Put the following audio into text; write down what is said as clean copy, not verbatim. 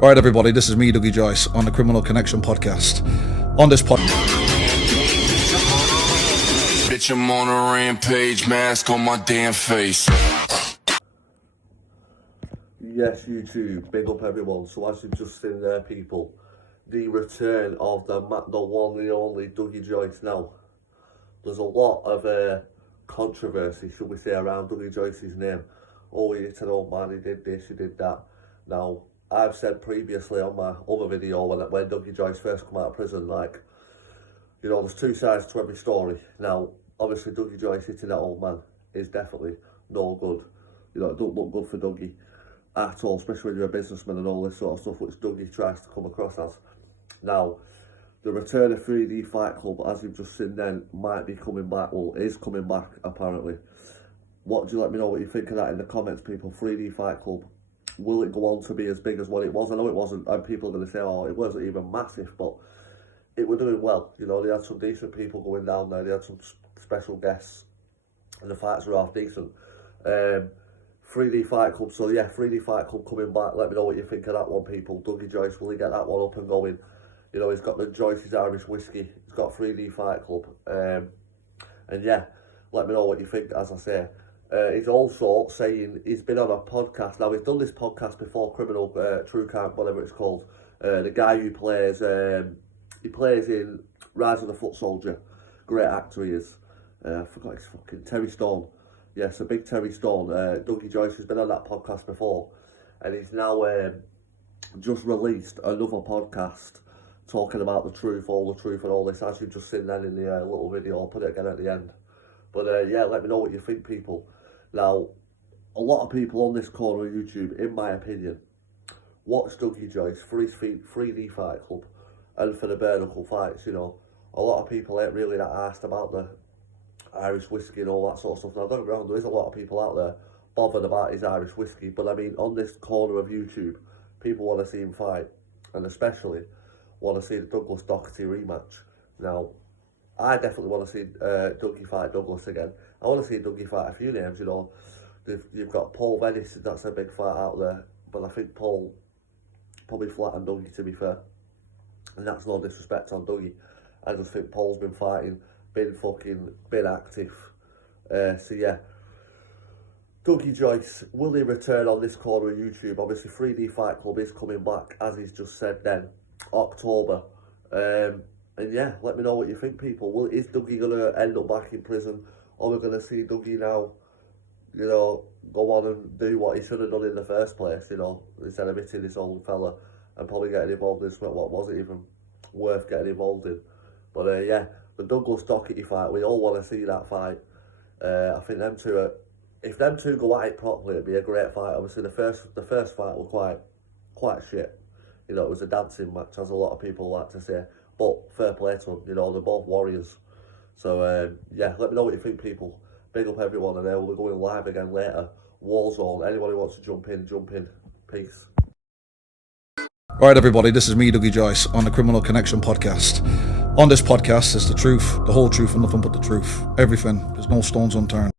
Alright everybody, this is me, Dougie Joyce, on the Criminal Connection podcast. On this podcast... Bitch, I'm on a rampage, mask on my damn face. Yes, YouTube, big up everyone. So as you've just seen there, people, the return of the one and only Dougie Joyce now. There's a lot of controversy, should we say, around Dougie Joyce's name. Oh, he's an old man, he did this, he did that. Now, I've said previously on my other video when Dougie Joyce first come out of prison, like, you know, there's two sides to every story. Now, obviously Dougie Joyce hitting that old man is definitely no good. You know, it don't look good for Dougie at all, especially when you're a businessman and all this sort of stuff, which Dougie tries to come across as. Now, the return of 3D Fight Club, as you've just seen then, might be coming back, well, is coming back apparently. What do you let me know what you think of that in the comments, people? 3D Fight Club. Will it go on to be as big as what it was? I know it wasn't, and people are going to say, oh, it wasn't even massive, but it were doing well. You know, they had some decent people going down there, they had some special guests, and the fights were half decent. 3D Fight Club, so yeah, 3D Fight Club coming back. Let me know what you think of that one, people. Dougie Joyce, will he get that one up and going? You know, he's got the Joyce's Irish Whiskey, he's got 3D Fight Club, and yeah, let me know what you think, as I say. He's also saying he's been on a podcast. Now, he's done this podcast before, Criminal, True Crime, whatever it's called. The guy who plays, he plays in Rise of the Foot Soldier. Great actor he is. I forgot his fucking, Terry Stone. Yes, a big Terry Stone. Dougie Joyce has been on that podcast before. And he's now just released another podcast talking about the truth, all the truth and all this. As you've just seen then in the little video, I'll put it again at the end. But yeah, let me know what you think, people. Now, a lot of people on this corner of YouTube, in my opinion, watch Dougie Joyce for his 3D Fight Club and for the bare knuckle fights, you know. A lot of people ain't really that asked about the Irish whiskey and all that sort of stuff. Now, don't get me wrong, there is a lot of people out there bothered about his Irish whiskey, but I mean, on this corner of YouTube, people want to see him fight, and especially want to see the Douglas Doherty rematch. Now, I definitely want to see Dougie fight Douglas again. I want to see Dougie fight a few names, you know. You've got Paul Venice, that's a big fight out there. But I think Paul probably flattened Dougie, to be fair. And that's no disrespect on Dougie. I just think Paul's been fighting, been active. So yeah. Dougie Joyce, will he return on this corner of YouTube? Obviously 3D Fight Club is coming back, as he's just said then, October. And yeah, let me know what you think, people. Is Dougie going to end up back in prison? Or we're going to see Dougie now, you know, go on and do what he should have done in the first place, you know, instead of hitting this old fella and probably getting involved in something what wasn't even worth getting involved in. But yeah, the Douglas Doherty fight, we all want to see that fight. I think them two, if them two go at it properly, it'd be a great fight. Obviously, the first fight was quite shit. You know, it was a dancing match, as a lot of people like to say. But fair play to them, you know, they're both warriors. So yeah, let me know what you think, people. Big up everyone, and we'll be going live again later. Warzone, anyone who wants to jump in, jump in. Peace. Alright everybody, this is me, Dougie Joyce, on the Criminal Connection podcast. On this podcast is the truth, the whole truth and nothing but the truth. Everything, there's no stones unturned.